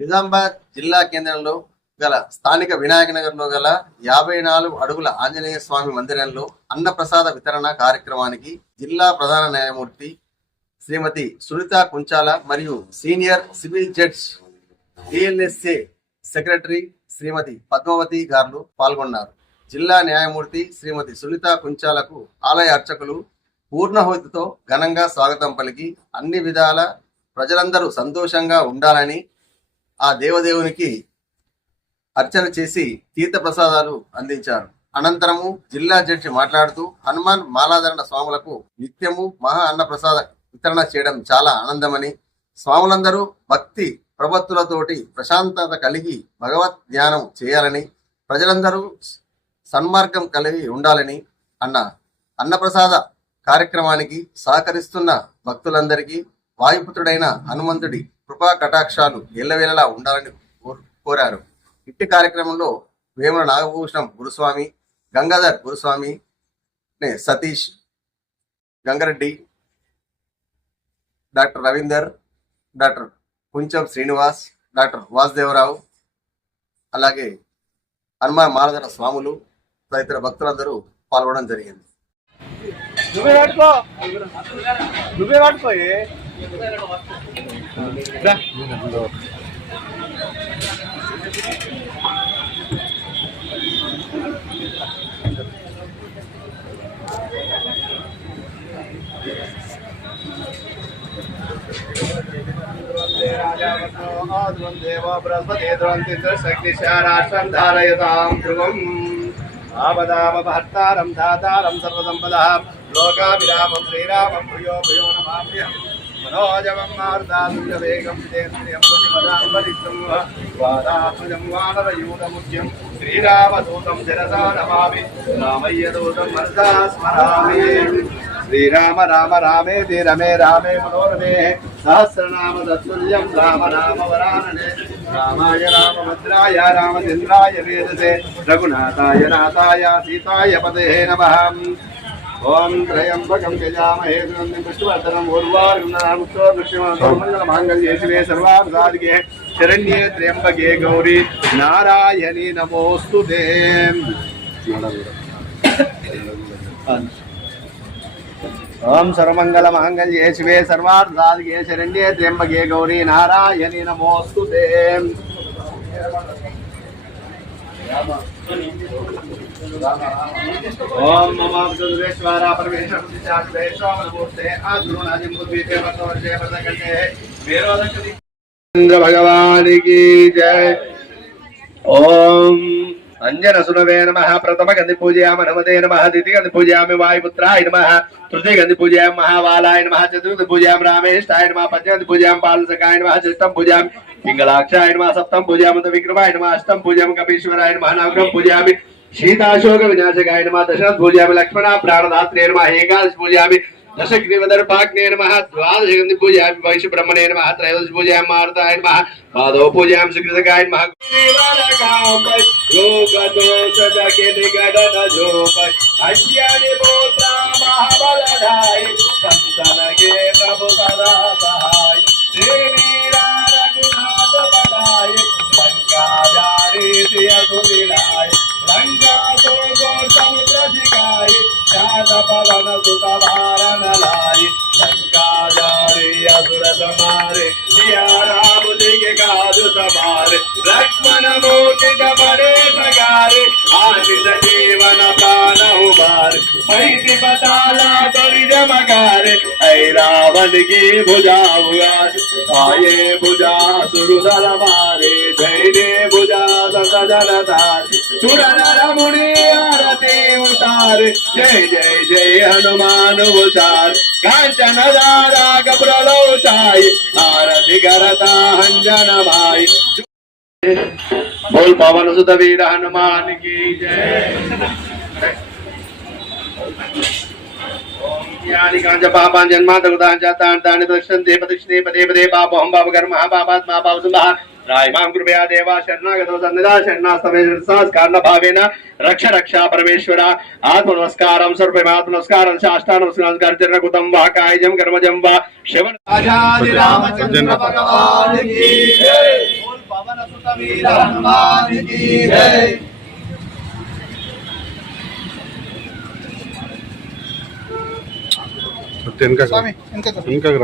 నిజామాబాద్ జిల్లా కేంద్రంలో గల స్థానిక వినాయక నగర్లో గల యాభై నాలుగు అడుగుల ఆంజనేయ స్వామి మందిరంలో అన్నప్రసాద వితరణ కార్యక్రమానికి జిల్లా ప్రధాన న్యాయమూర్తి శ్రీమతి సునీత కుంచాల మరియు senior civil judge DLSA secretary Shrimati Padmavathi garu పాల్గొన్నారు. జిల్లా న్యాయమూర్తి శ్రీమతి సునీత కుంచాలకు ఆలయ అర్చకులు పూర్ణహోతితో ఘనంగా స్వాగతం పలికి అన్ని విధాల ప్రజలందరూ సంతోషంగా ఉండాలని ఆ దేవదేవునికి అర్చన చేసి తీర్థ ప్రసాదాలు అందించారు. అనంతరము జిల్లా జడ్జి మాట్లాడుతూ హనుమాన్ మాలాధరణ స్వాములకు నిత్యము మహా అన్న ప్రసాద వితరణ చేయడం చాలా ఆనందమని స్వాములందరూ భక్తి ప్రపత్తులతోటి ప్రశాంతత కలిగి భగవత్ ధ్యానం చేయాలని ప్రజలందరూ సన్మార్గం కలిగి ఉండాలని అన్న అన్నప్రసాద కార్యక్రమానికి సహకరిస్తున్న భక్తులందరికీ వాయుపుత్రుడైన హనుమంతుడి కృపా కటాక్షాలు ఎల్లవేళలా ఉండాలని కోరారు. ఇట్టి కార్యక్రమంలో వేముల నాగభూషణం గురుస్వామి గంగాధర్ గురుస్వామి నే Satish Gangareddy doctor Raveender doctor Kuncham Srinivas doctor Vasudevarao అలాగే హనుమాన్ మాలధర స్వాములు తదితర భక్తులందరూ పాల్గొనడం జరిగింది. నువ్వే పట్టుకో నువ్వే जा बृहस्पतिशक्तिशाराष्ट्रं धारयतां ध्रुवम् आपदामभर्तारं धातारं सर्वसम्पदः लोकाभिरामं మనోజవం మారుదాసువేగం విజేంద్రియం పతిపదాంబలితం వానరయూతముఖ్యం శ్రీరామదూతం శిరసా నమామి రామయ్యదూతం మనసా స్మరామి శ్రీరామ రామ రామేతి రమే రామే మనోరమే సహస్రనామ తత్తుల్యం రామ రామ వరాననే రామాయ రామభద్రాయ రామచంద్రాయ వేదసే రఘునాథాయ నాథాయ సీతాయ పదే నమ ఓం త్రయంబకం యజామహే సుగంధిం పుష్టివర్ధనం ఊర్వారుణాముతో దృశ్యమంగళ మాంగళ్యే శివే సర్వార్థాదికే శరణ్యే త్ర్యంబకే గౌరీ నారాయణి నమోస్తుతే ఓం సర్వమంగళ మాంగళ్యే శివే సర్వార్థాదికే శరణ్యే త్ర్యంబకే గౌరీ నారాయణి నమోస్తుతే ఓం మమ సురేశ్వర పరమేశ్వర ప్రతిష్టాశ్రేశ్వరమూర్తే ఆద్రుణాదిం బుద్ధితే వర్తవర్షే వర్తకంటే వీరోదకటి చంద్ర భగవానికి జయ. ఓం అంజన సునవే నమ. ప్రథమ గంధి పూజయామ నమదే నమ. ద్వితీయ గంధి పూజయామి వాయుపుత్రాయ నమ. తృతీయ గంధి పూజయామి మహాబాలాయ నమ. చతుర్థి పూజయామి రామేష్టాయ నమ. పంచగంధి పూజయామి పాలసకాయ నమ. షష్టం పూజయామి పింగళాక్షాయ पिंगलाक्षाय नमः सप्तम पूजयामि विक्रमाय नमः अष्टम पूजा कपीश्वराय नमः नवग्रह पूजा शीताशोक विनाशकाय नमः दशरथ पूजा लक्ष्मणा प्राणदात्रे नमः एकादश पूजयामि दशग्रीवदर्पाग्ने नमः द्वादशगन्धि पूजयामि भविष्यब्रह्मणे नमः त्रयोदश पूजयामि मारुताय नमः पादौ पूजयामि सुकृतकाय नमः महाबलधाय सन्तनगे प्रभु सदा वन सुत धारण लाई। लंका जारी, असुर समारे। सिया राम जी के काज समारे लक्ष्मण मोति बड़े सगारे। आदि जीवन पान उबार पैसे बताला बड़ी जमगारे ऐ रावण की भुजा उगार। आए भुजा सुरु दल मारे धैर्य भुजा सजल धार सुर नर मुनि उदार जय जय जय, हनुमान उदार कांचन राग प्रलोचाई आरति करता हंजन भाई। बोल पावन सुत वीर हनुमान की जय। जन्मा दुर्दान जाता दक्षिण देव दक्षिण पदे पदे बाप हम पाप कर्म पापात्मा पाप सुबह रायमां कृपया देवा शरणागतो सन्निधा शरणास्तमे संस्कार भावेन रक्ष रक्षा परमेश्वर आत्म नमस्कारं सर्वमात्म नमस्कारं शास्त्रा नमस्कार चरण कृतं वा कायजं कर्मजं वा शिवन राजाधिरामचंद्र भगवान की जय సుత వీర హనుమానికి జై వెనక స్వామి వెనక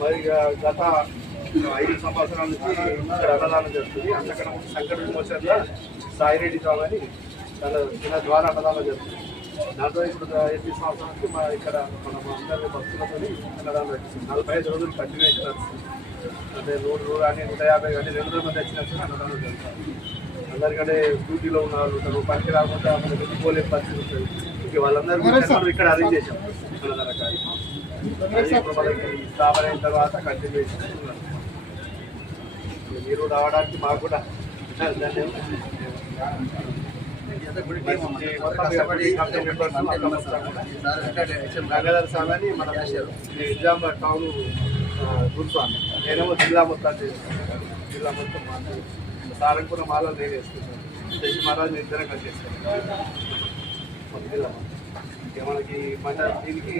మరి గత ఐదు సంవత్సరాల నుంచి ఇక్కడ అన్నదానం జరుగుతుంది. అంతకన్నా ముందు సంకట విమోచనలో సాయిరెడ్డి స్వామి అని తన చిన్న ద్వారా అన్నదానం జరుగుతుంది. దాంతో ఇప్పుడు ఎనిమిది సంవత్సరాల నుంచి మా ఇక్కడ మన అందరి భక్తులతో అన్నదానం నడుస్తుంది నలభై ఐదు రోజులు కంటిన్యూషన్ నడుస్తుంది అంటే నూరు నూరు కానీ నూట యాభై కానీ రెండు వందల మంది వచ్చినప్పుడు అన్నదానం జరుగుతుంది. అందరికంటే డ్యూటీలో ఉన్న వాళ్ళు ఉంటారు. పనికి రాకుండా మనకి వెళ్ళిపోలేని పరిస్థితి ఉంటుంది. ఇంక వాళ్ళందరూ ఇక్కడ అరేంజ్ చేసాం అన్నదాన కార్యక్రమం అది ఇప్పుడు మనకి స్థాపన అయిన తర్వాత కంటిన్యూ మీరు రావడానికి మాకు కూడా గంగాధర్ స్వామి అని మన నిజాం టౌన్ గురుస్వామి నేనేమో జిల్లా మొత్తం చేస్తాను జిల్లా మొత్తం మాకు సారంగపురం మాలో నేను వేసుకుంటాను శశి మహారాజ్ ఇద్దరం కలిసి చేస్తాను మనకి మన దీనికి